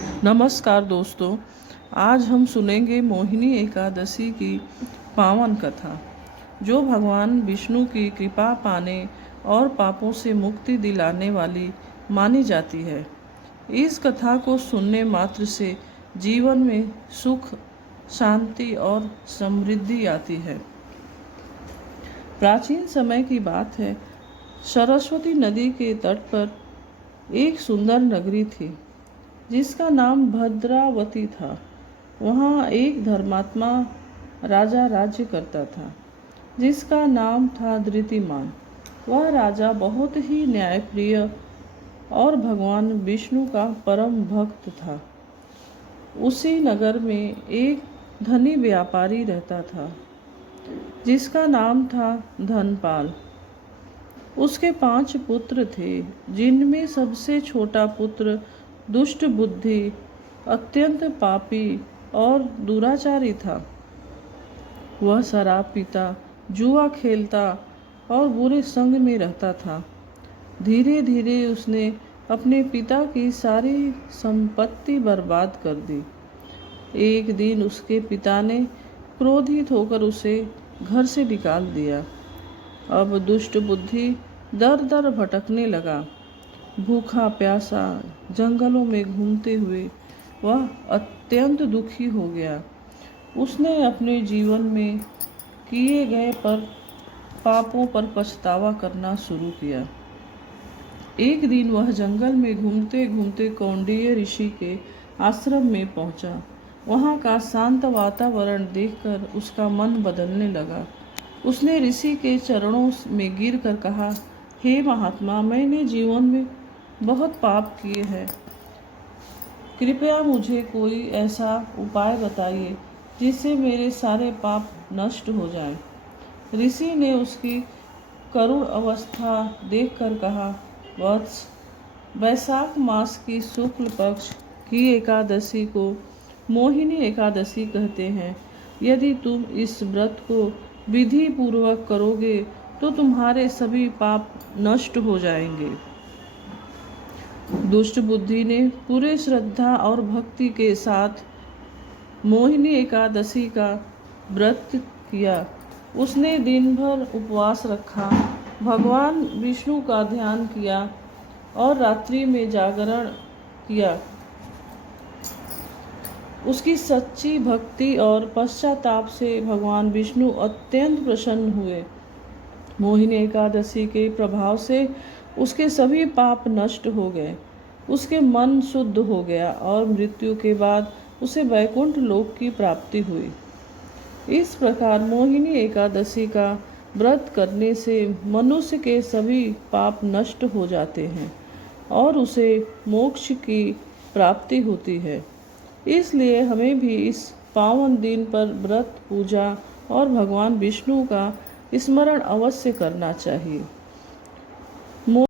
नमस्कार दोस्तों, आज हम सुनेंगे मोहिनी एकादशी की पावन कथा, जो भगवान विष्णु की कृपा पाने और पापों से मुक्ति दिलाने वाली मानी जाती है। इस कथा को सुनने मात्र से जीवन में सुख, शांति और समृद्धि आती है। प्राचीन समय की बात है। सरस्वती नदी के तट पर एक सुंदर नगरी थी जिसका नाम भद्रावती था। वहाँ एक धर्मात्मा राजा राज्य करता था जिसका नाम था धृतिमान। वह राजा बहुत ही न्यायप्रिय और भगवान विष्णु का परम भक्त था। उसी नगर में एक धनी व्यापारी रहता था जिसका नाम था धनपाल। उसके 5 पुत्र थे, जिनमें सबसे छोटा पुत्र दुष्ट बुद्धि, अत्यंत पापी और दुराचारी था। वह शराब पीता, जुआ खेलता और बुरे संग में रहता था। धीरे धीरे उसने अपने पिता की सारी संपत्ति बर्बाद कर दी। एक दिन उसके पिता ने क्रोधित होकर उसे घर से निकाल दिया। अब दुष्ट बुद्धि दर दर भटकने लगा। भूखा प्यासा जंगलों में घूमते हुए वह अत्यंत दुखी हो गया। उसने अपने जीवन में किए गए पापों पर पछतावा करना शुरू किया। एक दिन वह जंगल में घूमते घूमते कौंडिन्य ऋषि के आश्रम में पहुंचा। वहां का शांत वातावरण देखकर उसका मन बदलने लगा। उसने ऋषि के चरणों में गिरकर कहा, हे महात्मा, मैंने जीवन में बहुत पाप किए हैं। कृपया मुझे कोई ऐसा उपाय बताइए जिससे मेरे सारे पाप नष्ट हो जाएं। ऋषि ने उसकी करुण अवस्था देखकर कहा, वत्स, वैशाख मास की शुक्ल पक्ष की एकादशी को मोहिनी एकादशी कहते हैं। यदि तुम इस व्रत को विधि पूर्वक करोगे तो तुम्हारे सभी पाप नष्ट हो जाएंगे। दुष्ट बुद्धि ने पूरे श्रद्धा और भक्ति के साथ मोहिनी एकादशी का व्रत किया। उसने दिन भर उपवास रखा, भगवान विष्णु का ध्यान किया और रात्रि में जागरण किया। उसकी सच्ची भक्ति और पश्चाताप से भगवान विष्णु अत्यंत प्रसन्न हुए। मोहिनी एकादशी के प्रभाव से उसके सभी पाप नष्ट हो गए। उसके मन शुद्ध हो गया और मृत्यु के बाद उसे वैकुंठ लोक की प्राप्ति हुई। इस प्रकार मोहिनी एकादशी का व्रत करने से मनुष्य के सभी पाप नष्ट हो जाते हैं और उसे मोक्ष की प्राप्ति होती है। इसलिए हमें भी इस पावन दिन पर व्रत, पूजा और भगवान विष्णु का स्मरण अवश्य करना चाहिए।